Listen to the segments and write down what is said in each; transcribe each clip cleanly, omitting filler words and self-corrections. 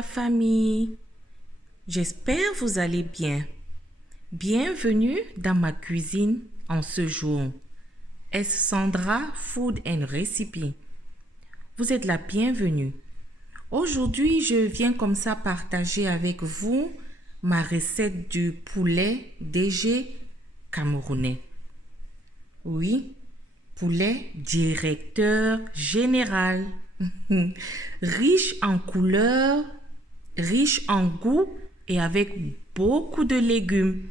la famille, j'espère vous allez bien. Bienvenue dans ma cuisine en ce jour. Est Sandra Food and Recipe. Vous êtes la bienvenue. Aujourd'hui, je viens comme ça partager avec vous ma recette du poulet DG camerounais. Oui, poulet directeur général. Riche en couleurs, riche en goût et avec beaucoup de légumes.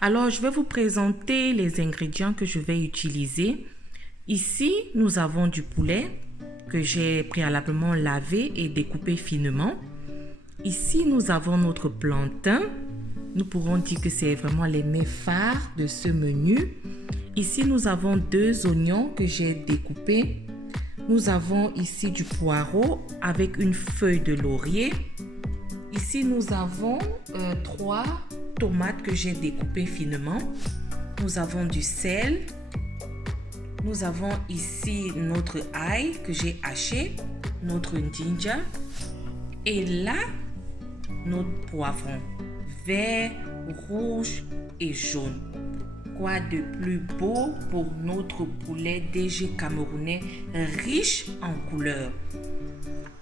Alors, je vais vous présenter les ingrédients que je vais utiliser. Ici, nous avons du poulet que j'ai préalablement lavé et découpé finement. Ici, nous avons notre plantain. Nous pourrons dire que c'est vraiment les mets phares de ce menu. Ici, nous avons 2 oignons que j'ai découpés. Nous avons ici du poireau avec une feuille de laurier. Ici, nous avons 3 tomates que j'ai découpées finement. Nous avons du sel. Nous avons ici notre ail que j'ai haché, notre ginger. Et là, notre poivron vert, rouge et jaune. Quoi de plus beau pour notre poulet DG camerounais riche en couleurs.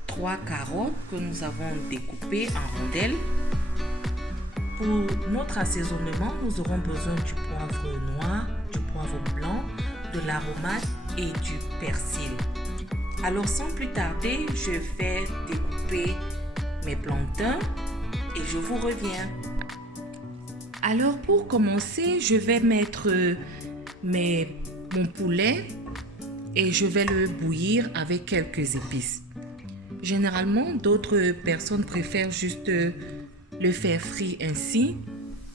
3 carottes que nous avons découpées en rondelles. Pour notre assaisonnement, nous aurons besoin du poivre noir, du poivre blanc, de l'aromate et du persil. Alors sans plus tarder, je vais découper mes plantains et je vous reviens. Alors pour commencer, je vais mettre mon poulet et je vais le bouillir avec quelques épices. Généralement, d'autres personnes préfèrent juste le faire frit ainsi,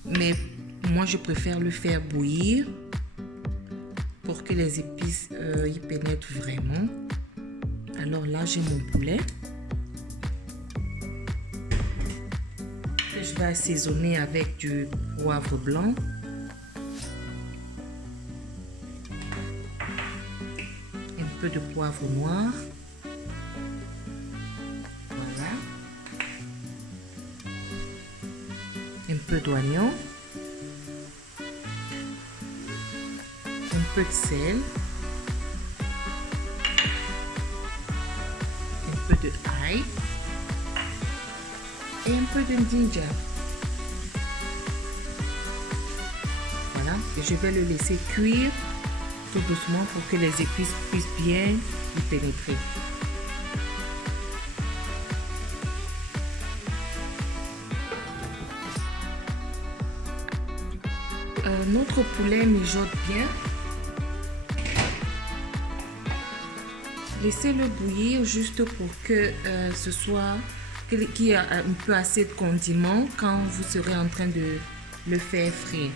mais moi je préfère le faire bouillir pour que les épices y pénètrent vraiment. Alors là, j'ai mon poulet que je vais assaisonner avec du poivre blanc, un peu de poivre noir, voilà, un peu d'oignon, un peu de sel, un peu de ail et un peu de ginger. Voilà, et je vais le laisser cuire tout doucement pour que les épices puissent bien y pénétrer. Notre poulet mijote bien. Laissez-le bouillir juste pour que qu'il y ait un peu assez de condiments quand vous serez en train de le faire frire.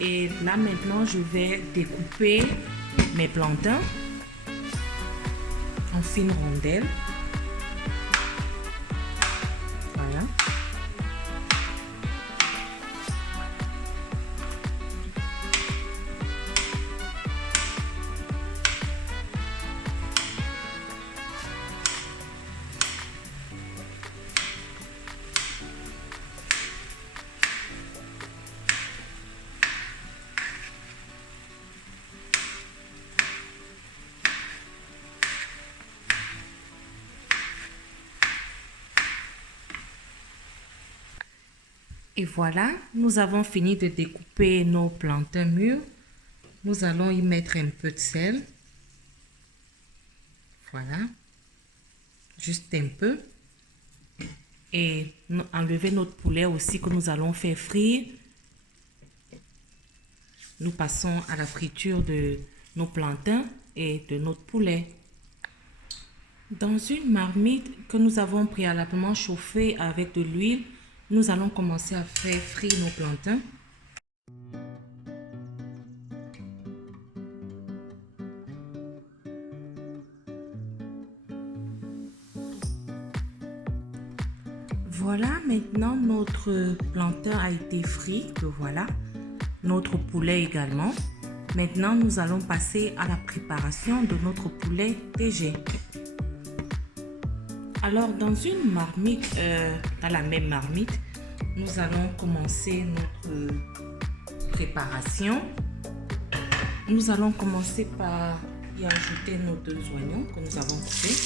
Et là maintenant, je vais découper mes plantains en fines rondelles. Voilà. Et voilà, nous avons fini de découper nos plantains mûrs. Nous allons y mettre un peu de sel. Voilà, juste un peu. Et enlever notre poulet aussi que nous allons faire frire. Nous passons à la friture de nos plantains et de notre poulet. Dans une marmite que nous avons préalablement chauffée avec de l'huile, nous allons commencer à faire frire nos plantains. Voilà, maintenant notre plantain a été frit, voilà. Notre poulet également. Maintenant, nous allons passer à la préparation de notre poulet DG. Alors, dans une marmite, dans la même marmite, nous allons commencer notre préparation. Nous allons commencer par y ajouter nos 2 oignons que nous avons coupés.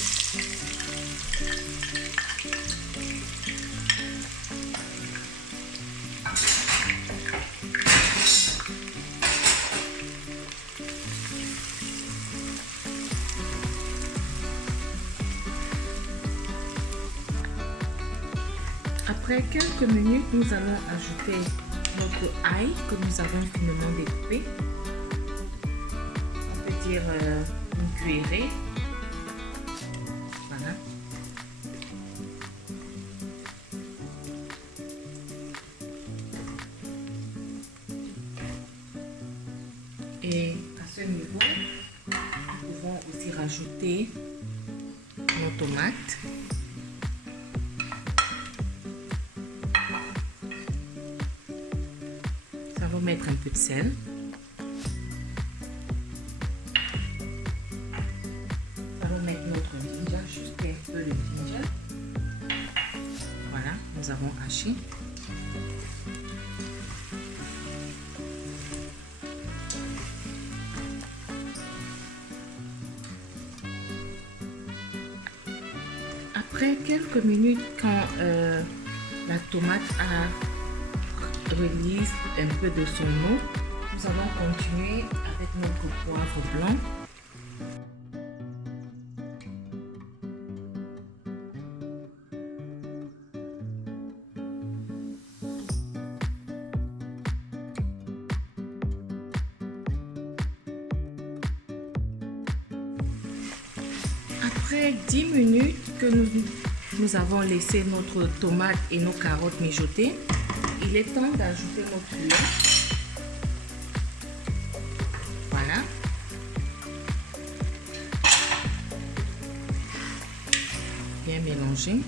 Après quelques minutes, nous allons ajouter notre ail que nous avons finement découpé. On peut dire une cuillerée. Voilà. Et à ce niveau, nous pouvons aussi rajouter nos tomates. Nous allons mettre un peu de sel. Nous allons mettre notre ginger, juste un peu de ginger. Voilà, nous avons haché. Après quelques minutes, quand la tomate a release un peu de son eau, nous allons continuer avec notre poivre blanc. Après 10 minutes que nous avons laissé notre tomate et nos carottes mijoter, il est temps d'ajouter notre poulet. Voilà. Bien mélanger.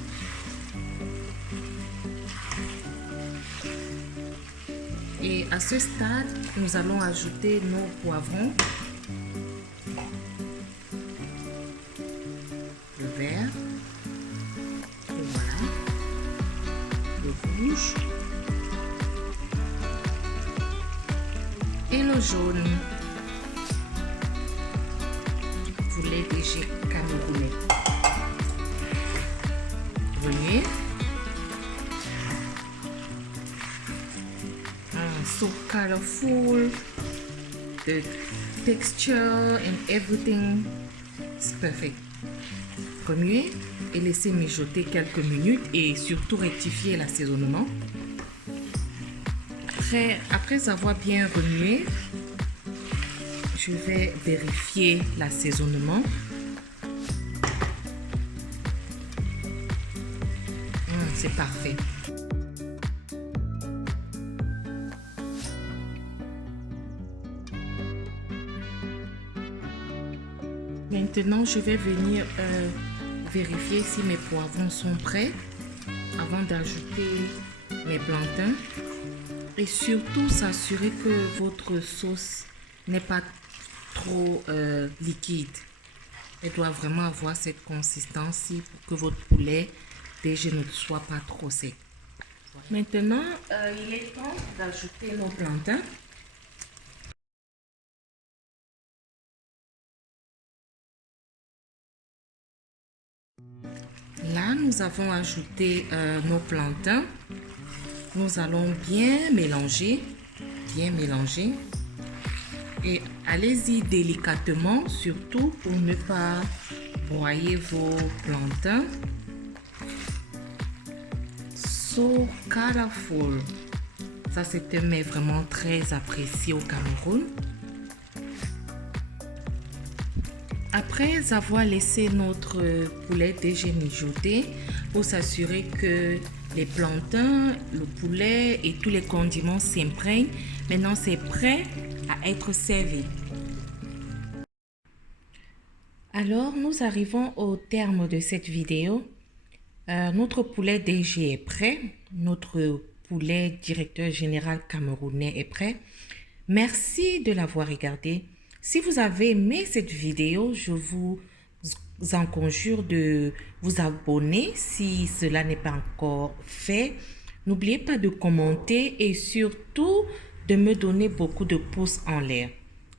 Et à ce stade, nous allons ajouter nos poivrons. Le vert. Et voilà. Le rouge. Et le jaune, poulet DG camerounais. Voyez, so colorful, the texture and everything is perfect. Remuez et laissez mijoter quelques minutes et surtout rectifier l'assaisonnement. Après avoir bien remué, je vais vérifier l'assaisonnement. C'est parfait. Maintenant, je vais venir vérifier si mes poivrons sont prêts avant d'ajouter mes plantains. Et surtout s'assurer que votre sauce n'est pas trop liquide. Elle doit vraiment avoir cette consistance pour que votre poulet DG ne soit pas trop sec. Maintenant, il est temps d'ajouter nos plantains. Là, nous avons ajouté nos plantains. Nous allons bien mélanger. Et allez-y délicatement, surtout pour ne pas broyer vos plantains. So colorful. Ça, c'est un mets vraiment très apprécié au Cameroun. Après avoir laissé notre poulet DG mijoter, pour s'assurer que les plantains, le poulet et tous les condiments s'imprègnent, maintenant c'est prêt à être servi. Alors, nous arrivons au terme de cette vidéo. Notre poulet DG est prêt. Notre poulet directeur général camerounais est prêt. Merci de l'avoir regardé. Si vous avez aimé cette vidéo, je vous en conjure de vous abonner si cela n'est pas encore fait. N'oubliez pas de commenter et surtout de me donner beaucoup de pouces en l'air.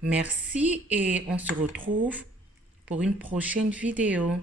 Merci et on se retrouve pour une prochaine vidéo.